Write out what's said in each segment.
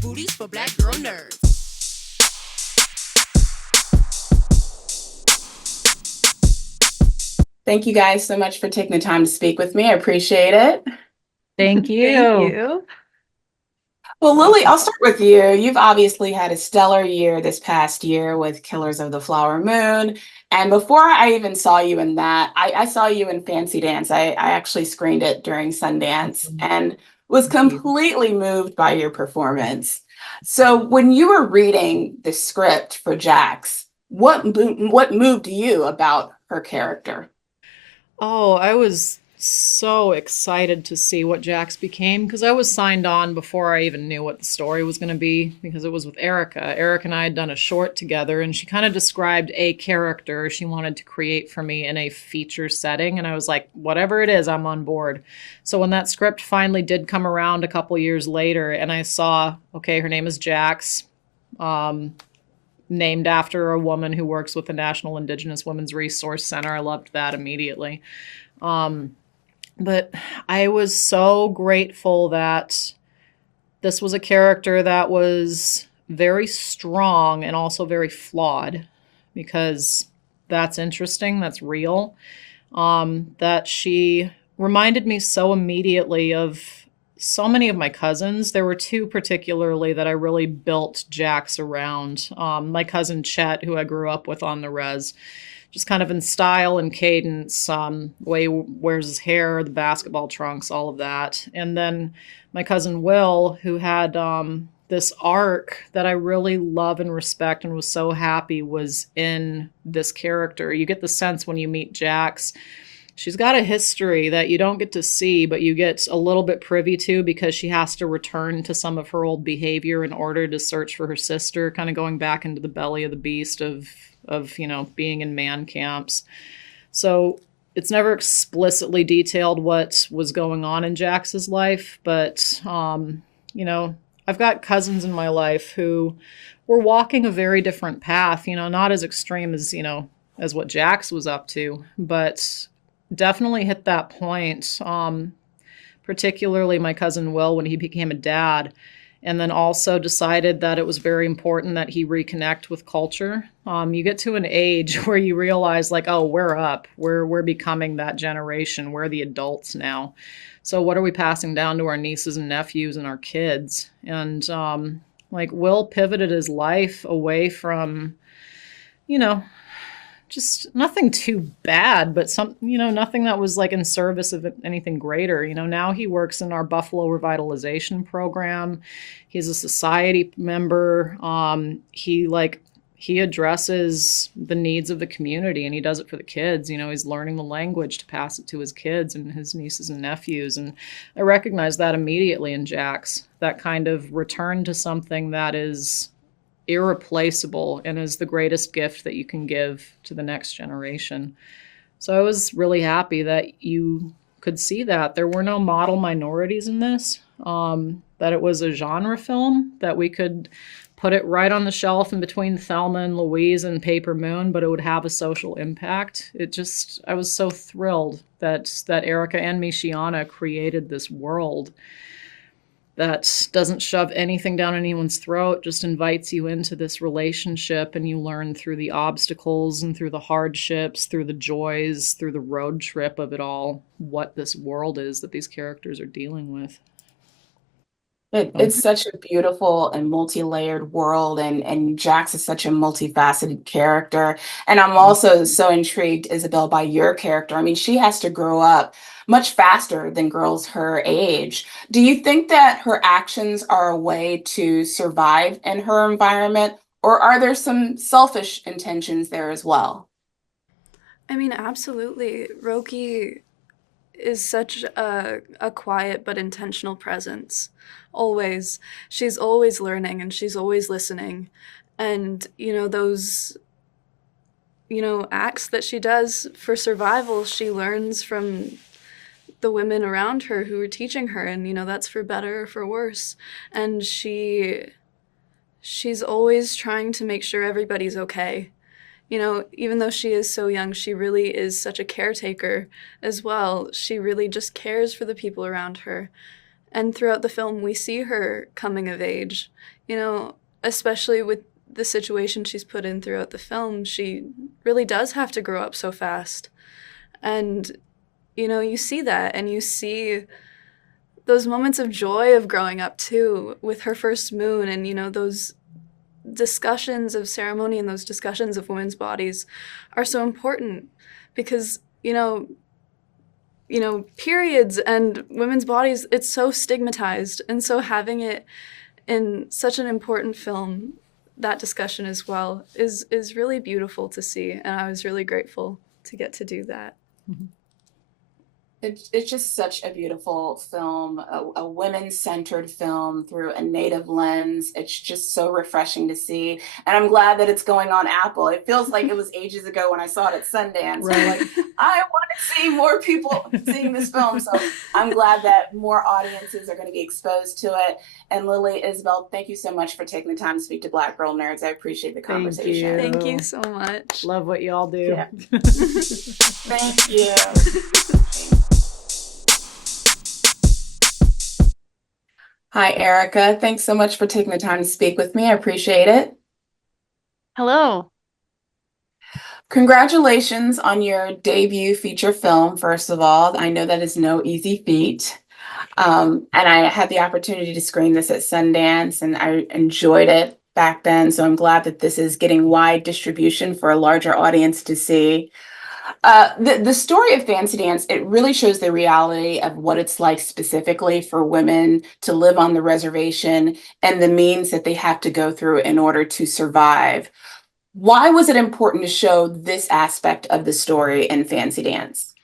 booties for black girl nerds. Thank you guys so much for taking the time to speak with me. I appreciate it. Thank Thank you. you. Well, Lily, I'll start with you. You've obviously had a stellar year this past year with Killers of the Flower Moon. And before I even saw you in that, I saw you in Fancy Dance. I actually screened it during Sundance and was Thank you. completely moved by your performance. So when you were reading the script for Jax, what moved you about her character? Oh, I was so excited to see what Jax became because I was signed on before I even knew what the story was going to be because it was with Erica. Erica and I had done a short together, and she kind of described a character she wanted to create for me in a feature setting. And I was like, whatever it is, I'm on board. So when that script finally did come around a couple years later, and I saw, okay, her name is Jax. Named after a woman who works with the National Indigenous Women's Resource Center. I loved that immediately. Um, but I was so grateful that this was a character that was very strong and also very flawed because that's interesting, that's real. That she reminded me so immediately of so many of my cousins. There were two particularly that I really built Jax around. My cousin Chet, who I grew up with on the res, just kind of in style and cadence, way he wears his hair, the basketball trunks, all of that. And then my cousin Will, who had this arc that I really love and respect and was so happy was in this character. You get the sense when you meet Jax, she's got a history that you don't get to see, but you get a little bit privy to because she has to return to some of her old behavior in order to search for her sister, kind of going back into the belly of the beast of being in man camps. So it's never explicitly detailed what was going on in Jax's life, but I've got cousins in my life who were walking a very different path, not as extreme as, as what Jax was up to, but definitely hit that point. Particularly my cousin Will when he became a dad, and then also decided that it was very important that he reconnect with culture. You get to an age where you realize, like, oh, we're up, we're becoming that generation. We're the adults now. So what are we passing down to our nieces and nephews and our kids? And like Will pivoted his life away from, you know, just nothing too bad, but nothing that was like in service of anything greater. Now he works in our Buffalo revitalization program. He's a society member. He addresses the needs of the community, and he does it for the kids. He's learning the language to pass it to his kids and his nieces and nephews. And I recognize that immediately in Jax, that kind of return to something that is irreplaceable and is the greatest gift that you can give to the next generation. So I was really happy that you could see that there were no model minorities in this, that it was a genre film, that we could put it right on the shelf in between Thelma and Louise and Paper Moon, but it would have a social impact. I was so thrilled that Erica and Michiana created this world that doesn't shove anything down anyone's throat, just invites you into this relationship, and you learn through the obstacles and through the hardships, through the joys, through the road trip of it all, what this world is that these characters are dealing with. It's such a beautiful and multi-layered world, and Jax is such a multifaceted character. And I'm also so intrigued, Isabel, by your character. I mean, she has to grow up much faster than girls her age. Do you think that her actions are a way to survive in her environment, or are there some selfish intentions there as well? I mean, absolutely. Roki is such a quiet but intentional presence. Always. She's always learning and she's always listening. And, those, acts that she does for survival, she learns from the women around her who are teaching her. And, that's for better or for worse. And she's always trying to make sure everybody's okay. Even though she is so young, she really is such a caretaker as well. She really just cares for the people around her. And throughout the film, we see her coming of age, you know, especially with the situation she's put in throughout the film. She really does have to grow up so fast. And, you know, you see that, and you see those moments of joy of growing up too, with her first moon, and, you know, those discussions of ceremony and those discussions of women's bodies are so important because, periods and women's bodies, it's so stigmatized. And so having it in such an important film, that discussion as well, is really beautiful to see. And I was really grateful to get to do that. Mhm. It's just such a beautiful film, a women-centered film through a Native lens. It's just so refreshing to see. And I'm glad that it's going on Apple. It feels like it was ages ago when I saw it at Sundance. Right. I'm like, I want to see more people seeing this film. So I'm glad that more audiences are going to be exposed to it. And Lily, Isabel, thank you so much for taking the time to speak to Black Girl Nerds. I appreciate the conversation. Thank you so much. Love what y'all do. Yeah. Thank you. Hi, Erica. Thanks so much for taking the time to speak with me. I appreciate it. Hello. Congratulations on your debut feature film, first of all. I know that is no easy feat. And I had the opportunity to screen this at Sundance, and I enjoyed it back then. So I'm glad that this is getting wide distribution for a larger audience to see. The story of Fancy Dance, it really shows the reality of what it's like specifically for women to live on the reservation and the means that they have to go through in order to survive. Why was it important to show this aspect of the story in Fancy Dance?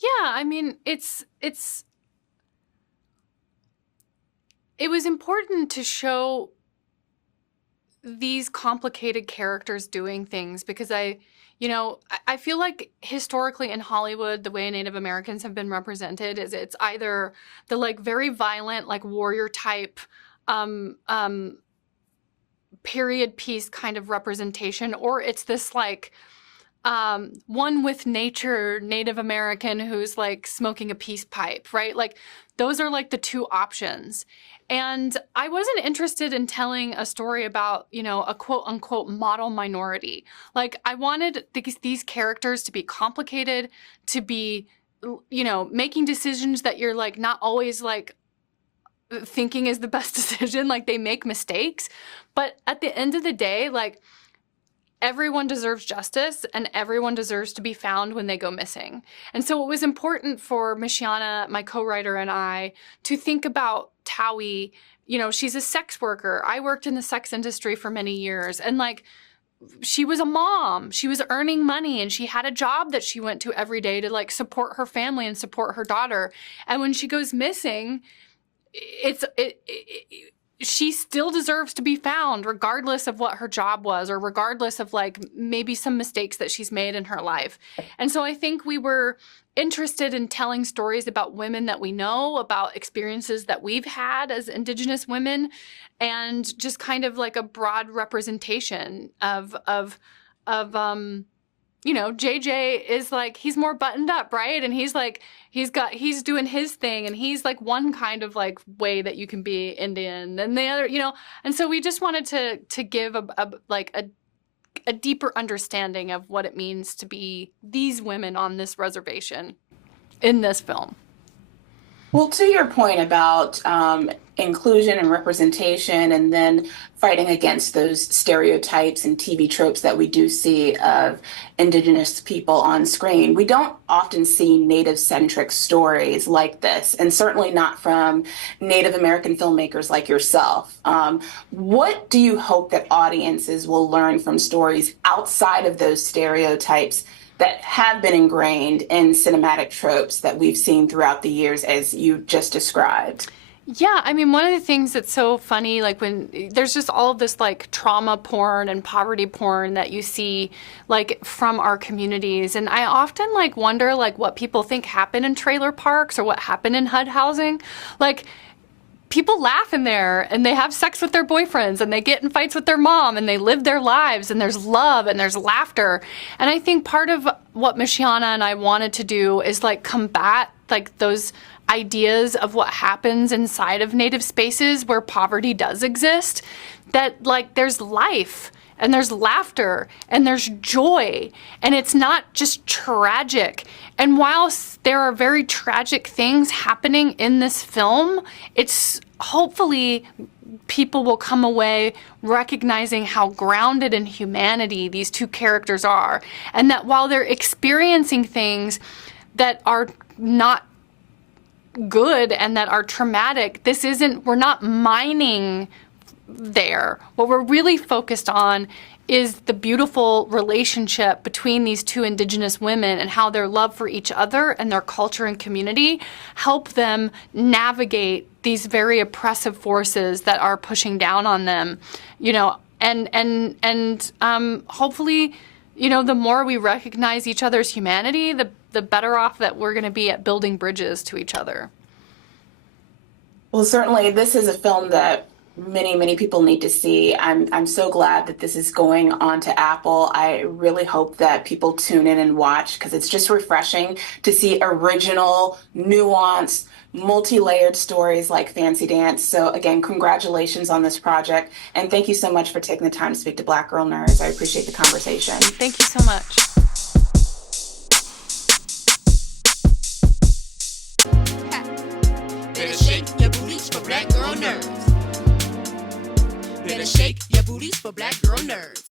Yeah, I mean, it was important to show these complicated characters doing things because I feel like historically in Hollywood, the way Native Americans have been represented is it's either the like very violent, like warrior type, period piece kind of representation, or it's this like one with nature Native American who's like smoking a peace pipe, right? Like those are like the two options. And I wasn't interested in telling a story about, a quote unquote model minority. Like I wanted these characters to be complicated, to be, making decisions that you're like not always like thinking is the best decision. Like they make mistakes. But at the end of the day, like everyone deserves justice and everyone deserves to be found when they go missing. And so it was important for Michiana, my co-writer, and I to think about Towie. She's a sex worker. I worked in the sex industry for many years. And like, she was a mom. She was earning money and she had a job that she went to every day to like support her family and support her daughter. And when she goes missing, she still deserves to be found regardless of what her job was or regardless of like maybe some mistakes that she's made in her life. And so I think we were interested in telling stories about women that we know, about experiences that we've had as Indigenous women, and just kind of like a broad representation of JJ is like, he's more buttoned up, right? And he's like, he's doing his thing, and he's like one kind of like way that you can be Indian, and the other, and so we just wanted to give a deeper understanding of what it means to be these women on this reservation in this film. Well, to your point about inclusion and representation, and then fighting against those stereotypes and TV tropes that we do see of Indigenous people on screen, we don't often see Native-centric stories like this, and certainly not from Native American filmmakers like yourself. What do you hope that audiences will learn from stories outside of those stereotypes that have been ingrained in cinematic tropes that we've seen throughout the years, as you just described? Yeah, I mean, one of the things that's so funny, like when there's just all of this like trauma porn and poverty porn that you see like from our communities. And I often like wonder like what people think happened in trailer parks or what happened in HUD housing. Like people laugh in there, and they have sex with their boyfriends, and they get in fights with their mom, and they live their lives, and there's love and there's laughter. And I think part of what Michiana and I wanted to do is like combat like those ideas of what happens inside of Native spaces where poverty does exist, that like there's life and there's laughter and there's joy, and it's not just tragic. And whilst there are very tragic things happening in this film, it's hopefully people will come away recognizing how grounded in humanity these two characters are, and that while they're experiencing things that are not good and that are traumatic, we're not mining there. What we're really focused on is the beautiful relationship between these two Indigenous women and how their love for each other and their culture and community help them navigate these very oppressive forces that are pushing down on them, you know, and hopefully, you know, the more we recognize each other's humanity, the better off that we're going to be at building bridges to each other. Well, certainly this is a film that many people need to see. I'm so glad that this is going on to Apple. I really hope that people tune in and watch, because it's just refreshing to see original, nuanced, multi-layered stories like Fancy Dance. So again, congratulations on this project, and thank you so much for taking the time to speak to Black Girl Nerds. I appreciate the conversation. Thank you so much. Better shake your booties for Black Girl Nerds. Better shake your booties for Black Girl Nerds.